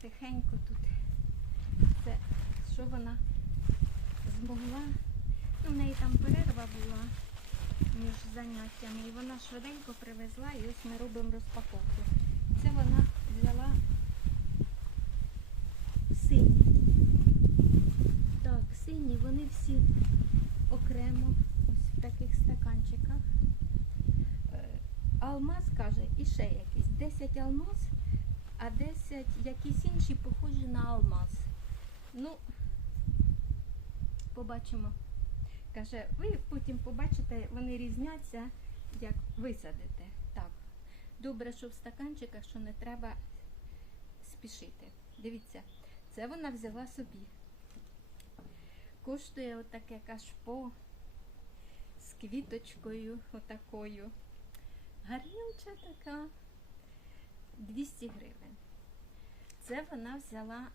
тихенько тут. Це що вона змогла. Ну, в неї там перерва була між заняттями, і вона швиденько привезла, і ось ми робимо розпаковку. Це вона взяла сині. Так, сині, вони всі окремо, ось в таких стаканчиках. Е, Алмаз каже, і ще якийсь. 10 алмаз, а 10 якісь інші похожі на алмаз. Ну, побачимо. Каже, ви потім побачите, вони різняться, як висадите. Так. Добре, що в стаканчиках, що не треба спішити. Дивіться, це вона взяла собі. Коштує отаке кашпо з квіточкою отакою. Гарнюча така 200 гривень. Це вона взяла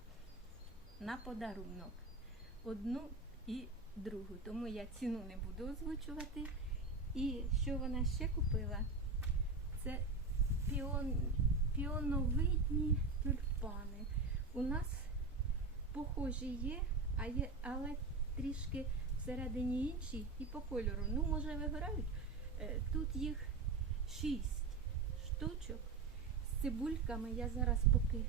на подарунок. Одну і другу. Тому я ціну не буду озвучувати. І що вона ще купила? Це піон, піоновидні тюльпани. У нас похожі є, а є, але трішки всередині інші і по кольору. Ну, може, вигорають. Е, Тут їх шість штучок з цибульками. Я зараз поки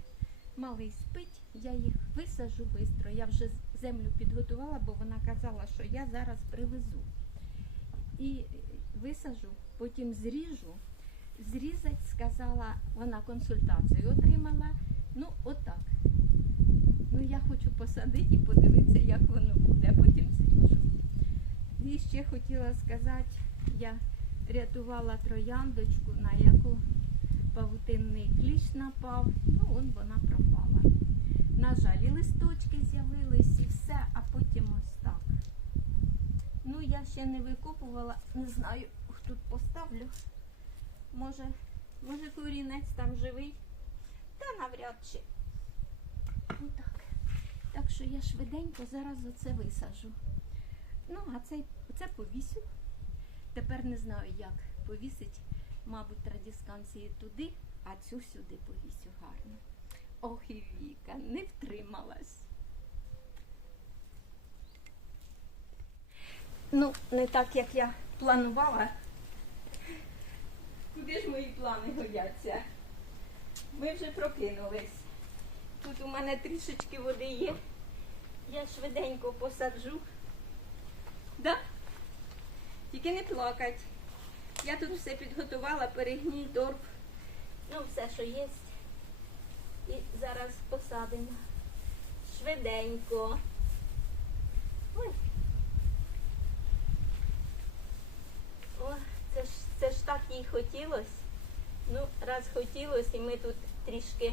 малий спить, я їх висажу швидко. Я вже землю підготувала, бо вона казала, що я зараз привезу. І висажу, потім зріжу. Зрізать, сказала, вона консультацію отримала. Ну, отак. Ну, я хочу посадити і подивитися, як воно буде, а потім зріжу. І ще хотіла сказати, я рятувала трояндочку, на яку павутинний кліщ напав, ну он вона пропала. На жаль, і листочки з'явились і все, а потім ось так. Ну, я ще не викопувала, не знаю, тут поставлю. Може, може корінець там живий, та навряд чи. Ну так. Так що я швиденько зараз оце висажу. Ну, а цей, це повісю. Тепер не знаю, як повісить, мабуть, традісканції туди, а цю сюди повісю гарно. Ох і Віка, не втрималась. Ну, не так, як я планувала. Куди ж мої плани годяться? Ми вже прокинулись. Тут у мене трішечки води є. Я швиденько посаджу. Да? Тільки не плакать. Я тут все підготувала, перегній, торф. Ну, все, що є. І зараз посадимо. Швиденько. Ой. О, це ж, це ж так їй хотілося. Ну, раз хотілося, і ми тут трішки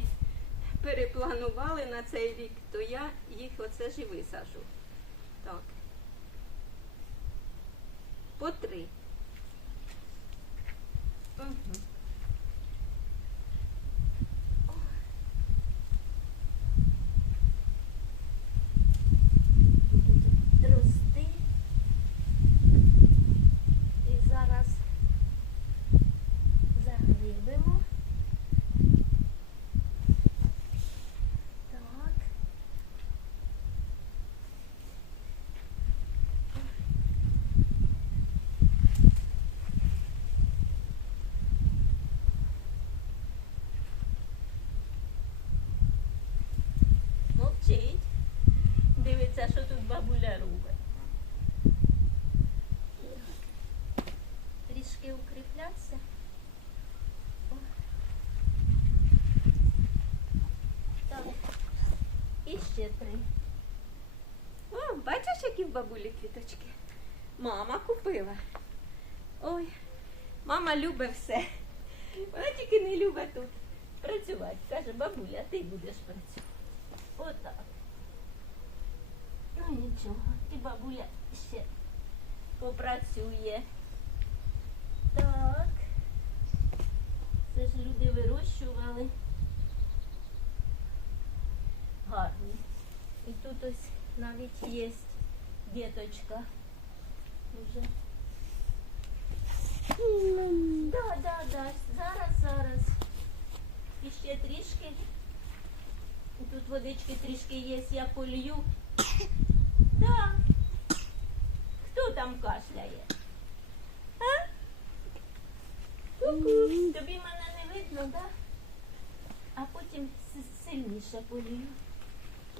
перепланували на цей рік, то я їх оце ж і висажу. Так. По три. Дивиться, що тут бабуля робить. Трішки укріплятися. О. Так. І ще три. О, бачиш, які в бабулі квіточки? Мама купила. Ой, мама любить все. Вона тільки не любить тут працювати. Каже, бабуля, ти будеш працювати. Отак. Ну нічого, і бабуля ще попрацює. Так. Це ж люди вирощували. Гарні. І тут ось навіть є діточка. Уже. Да, да, да. Зараз, зараз. І ще трішки. Тут водички трішки є, я полью. Да. Хто там кашляє? А? Ку-ку. Тобі мене не видно, да? А потім сильніше полью.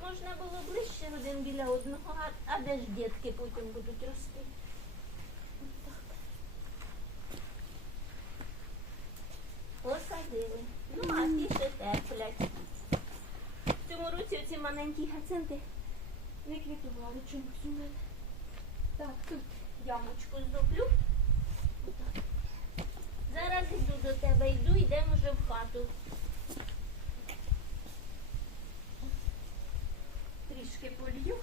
Можна було ближче один біля одного, а, де ж дітки потім будуть рости? Посадили. Ну, а ті ще терплять. В цьому році оці маленькі гацинти не квітували чомусь у мене. Так, тут ямочку зроблю. Зараз йду до тебе, йду, йдемо вже в хату. Трішки полью.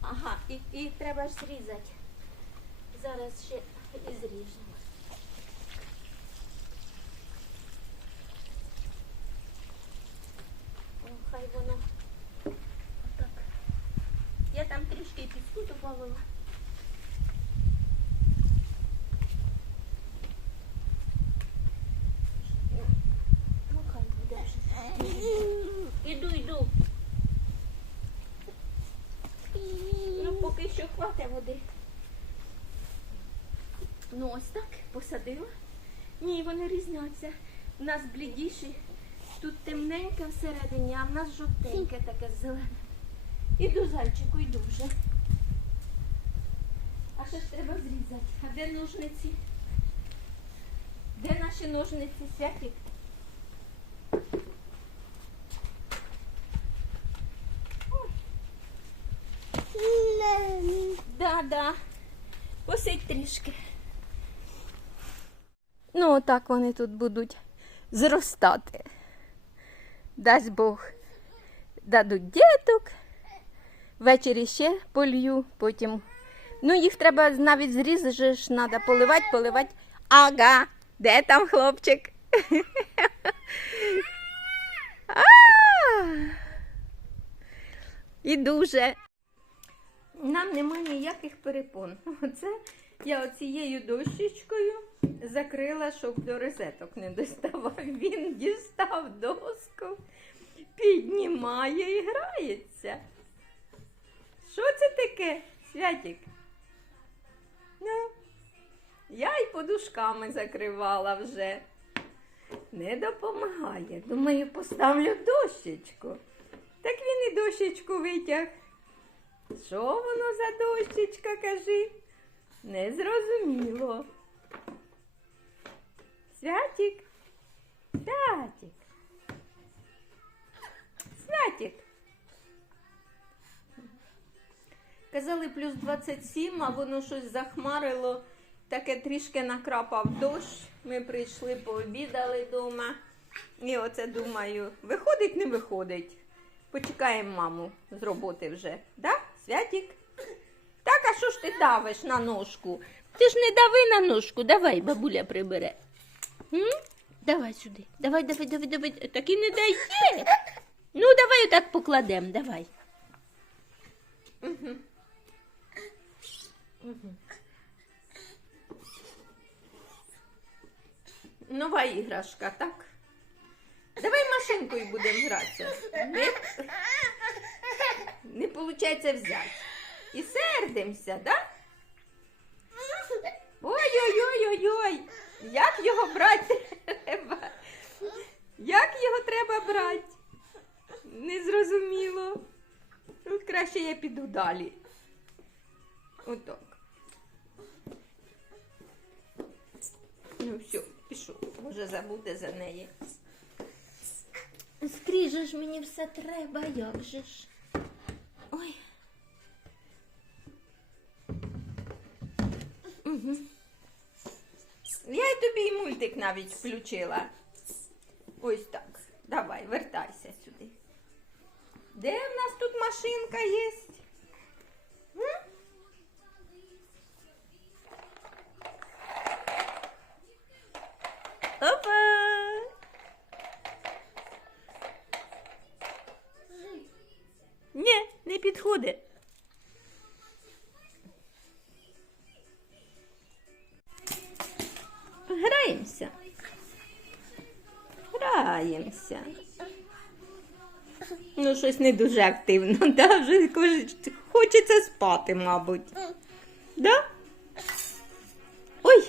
Ага, і, і треба ж зрізати. Зараз ще і зріжемо. О, хай воно отак. Трішки піску добавила. Ну, хай буде. Іду, йду. Ну, поки що хватить води. Ну, ось так посадила. Ні, вони різняться. У нас блідіші. Тут темненьке всередині, а в нас жовтеньке таке зелене. Іду, зайчику, йду вже. А ще ж треба зрізати. А де ножниці? Де наші ножниці, святик? Да, да. Посидь трішки. Ну, отак вони тут будуть зростати. Дасть Бог дадуть діток. Ввечері ще полью, потім. Ну, їх треба навіть зрізати, ж треба поливати, поливати. Ага, де там хлопчик? І дуже. Нам немає ніяких перепон. Оце я оцією дощечкою закрила, щоб до розеток не доставав. Він дістав доску, піднімає і грається. Що це таке, Святік? Ну, я й подушками закривала вже. Не допомагає. Думаю, поставлю дощечку. Так він і дощечку витяг. Що воно за дощечка, кажи? Незрозуміло. Святік. Святік. Святік. Казали плюс 27, а воно щось захмарило. Таке трішки накрапав дощ. Ми прийшли, пообідали вдома. І оце думаю, виходить, не виходить. Почекаємо маму з роботи вже. Да, Святік? Так, а що ж ти давиш на ножку? Ти ж не дави на ножку, давай, бабуля прибере. М? Давай сюди. Давай, давай, давай, давай. Так і не дає. Ну, давай отак покладемо, давай. Угу. Угу. Нова іграшка, так? Давай машинкою будемо гратися. Не, не виходить взяти. І сердимося, да? Ой-ой-ой-ой-ой. Як його брати треба? Як його треба брати? Незрозуміло. Тут краще я піду далі. Отак. Ну все, пішов. Може забуде за неї. Скрізь ж мені все треба, як же ж. Ой. Угу. Я й тобі і мультик навіть включила. Ось так. Давай, вертайся сюди. Де в нас тут машинка є? Опа! Ні, не підходить. Граємося. Граємося. Ну, щось не дуже активно, да? Вже хочеться спати, мабуть. Да? Ой,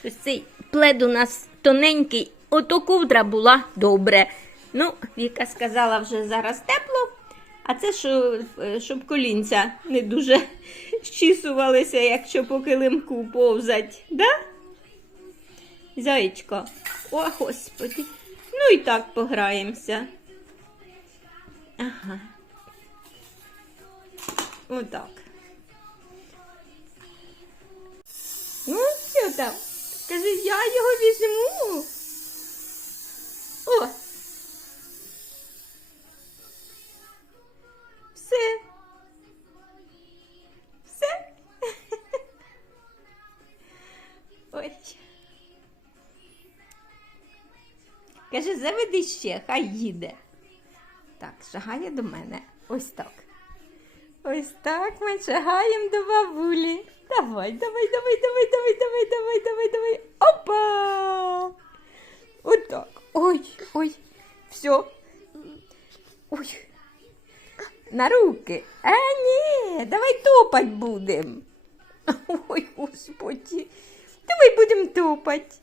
щось цей плед у нас тоненький, ото ковдра була добре. Ну, Віка сказала, вже зараз тепло, а це що, е, щоб колінця не дуже щісувалися, якщо по килимку повзать, да? Зайчко. О, господи. Ну і так пограємося. Ага. Отак. Ну, що там? Кажи, я його візьму. О! Все. Все. Ой. Каже, заведи ще, хай їде. Так, шагає до мене. Ось так. Ось так ми шагаємо до бабулі. Давай, давай, давай, давай, давай, давай, давай. На руки. А ні, давай топать будем. Ой, господі, Давай будемо топать.